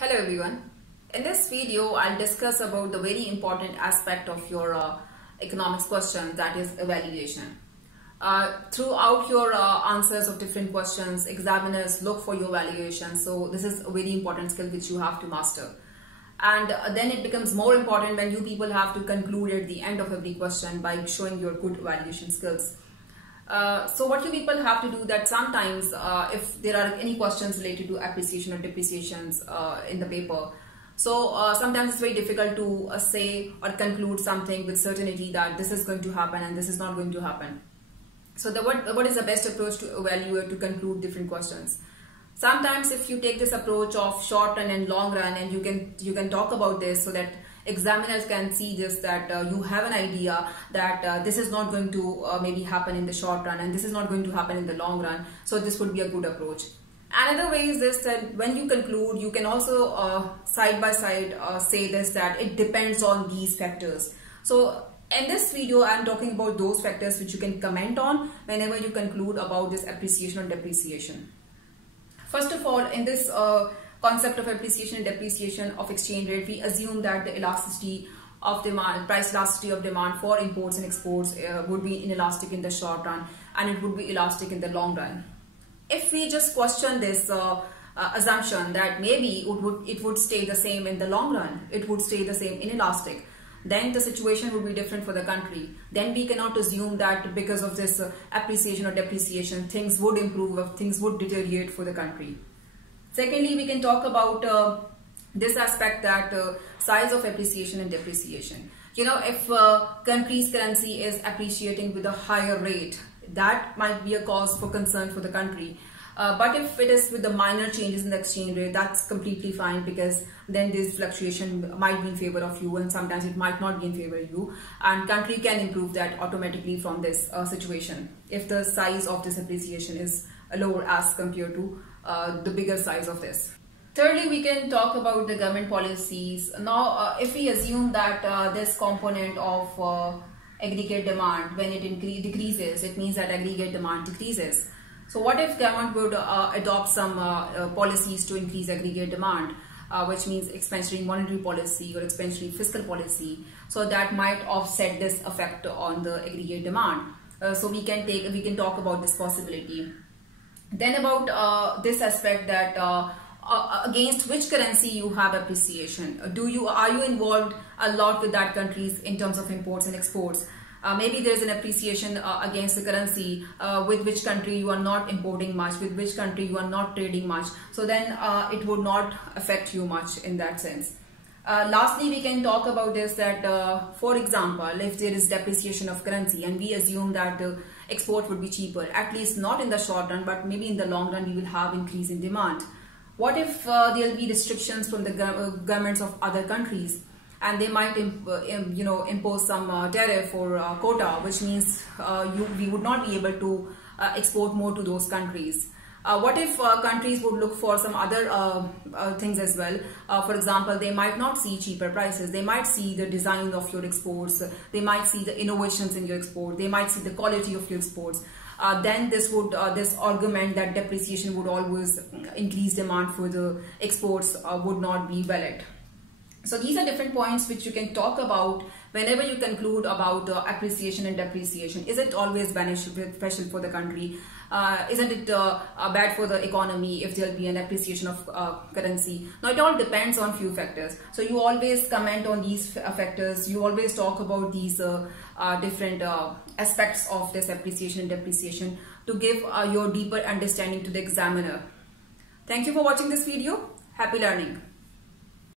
Hello everyone. In this video, I'll discuss about the very important aspect of your economics question, that is evaluation. Throughout your answers of different questions, examiners look for your evaluation. So this is a very important skill which you have to master. And then it becomes more important when you people have to conclude at the end of every question by showing your good evaluation skills. So what you people have to do that sometimes if there are any questions related to appreciation or depreciations in the paper, so sometimes it's very difficult to say or conclude something with certainty that this is going to happen and this is not going to happen. So what is the best approach to evaluate, to conclude different questions? Sometimes if you take this approach of short run and long run, and you can talk about this so that examiners can see this, that you have an idea that this is not going to maybe happen in the short run and this is not going to happen in the long run, so this would be a good approach. Another way is this, that when you conclude, you can also side by side say this, that it depends on these factors. So in this video, I am talking about those factors which you can comment on whenever you conclude about this appreciation or depreciation. First of all, in this concept of appreciation and depreciation of exchange rate, we assume that the elasticity of demand, price elasticity of demand for imports and exports would be inelastic in the short run and it would be elastic in the long run. If we just question this assumption that maybe it would stay the same in the long run, it would stay the same inelastic, then the situation would be different for the country. Then we cannot assume that because of this appreciation or depreciation, things would improve or things would deteriorate for the country. Secondly, we can talk about this aspect, that size of appreciation and depreciation. You know, if country's currency is appreciating with a higher rate, that might be a cause for concern for the country. But if it is with the minor changes in the exchange rate, that's completely fine, because then this fluctuation might be in favor of you and sometimes it might not be in favor of you, and country can improve that automatically from this situation if the size of this appreciation is lower as compared to the bigger size of this. Thirdly, we can talk about the government policies. Now, if we assume that this component of aggregate demand, when it decreases, it means that aggregate demand decreases. So what if government would adopt some policies to increase aggregate demand, which means expansionary monetary policy or expansionary fiscal policy, so that might offset this effect on the aggregate demand. So we can talk about this possibility. Then about this aspect, that against which currency you have appreciation. Are you involved a lot with that countries in terms of imports and exports? Maybe there is an appreciation against the currency with which country you are not importing much, with which country you are not trading much. So then it would not affect you much in that sense. Lastly, we can talk about this, that for example, if there is depreciation of currency and we assume that export would be cheaper, at least not in the short run, but maybe in the long run we will have increase in demand. What if there will be restrictions from the governments of other countries, and they might impose some tariff or quota, which means we would not be able to export more to those countries. What if countries would look for some other things as well? For example, they might not see cheaper prices, they might see the design of your exports, they might see the innovations in your export, they might see the quality of your exports. Then this argument that depreciation would always increase demand for the exports would not be valid. So these are different points which you can talk about whenever you conclude about appreciation and depreciation. Is it always beneficial for the country? Isn't it bad for the economy if there will be an appreciation of currency? Now, it all depends on few factors. So you always comment on these factors. You always talk about these different aspects of this appreciation and depreciation to give your deeper understanding to the examiner. Thank you for watching this video. Happy learning.